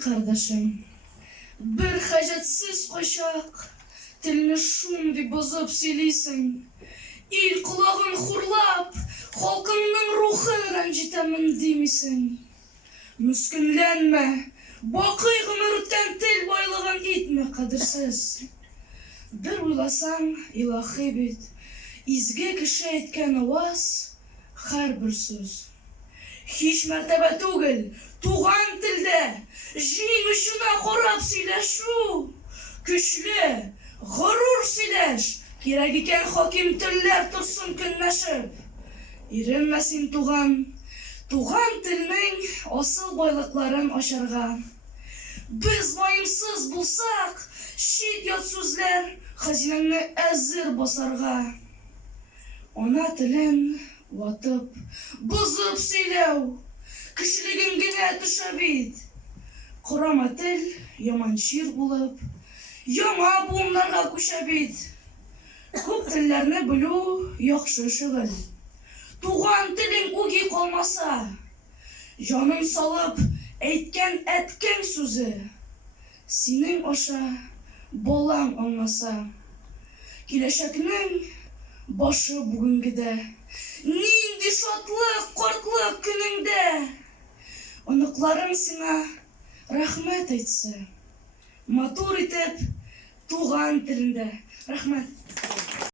kardeşim. Bir hacetsiz koşak, tilini şundi bozup söyleysin. İl kulağın hurlap, halkının ruhu rencitemin demisin. Müskünlenme, bakıy gümürtten til baylığın itme kadirsiz. Bir uylasan ilahi bit, izge kişi etken avaz, her bir söz. Hiç mertebe tugil, tuğan tilde, jingüşüne korap sileşu. Güçlü, gurur sileş, gerek iken hakim tiller tursun künleşip. İrinmesin tuğan tilinin asıl baylıkların aşarga. Biz vayımsız bulsak, şiit yat sözler, hazineni ezir basarga. Ona tilin vatıp, bozup söylev, kişiliğin gine düşebid. Kurama til, yaman şiir bulup, yama bunlarga kuşebid. Köp tillerini bilu, yakşı şıgıl. Tuğan tilin ugi kalmasa, canın salıp, etken sözü. Senin aşa, bolan anlasa. Kileşekinin başı bugünkide. Nindi şatlık, korklık gününde. Onukların sana rahmet etse. Matur itip, tuğan tilinde. Rahmet.